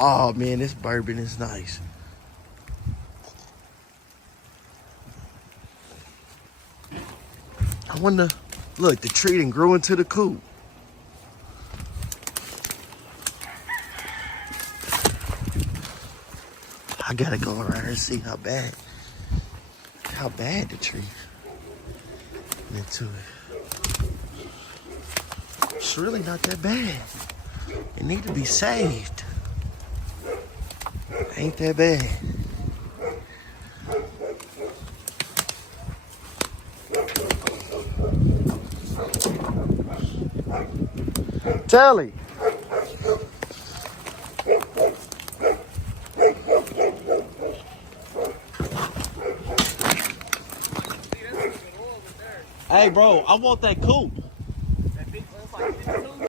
Oh man, this bourbon is nice. I wonder, look, the tree done grew into the coop. I gotta go around here and see how bad the tree into it. It's really not that bad. It need to be saved. Ain't that bad. Telly. Hey, bro, I want that coupe.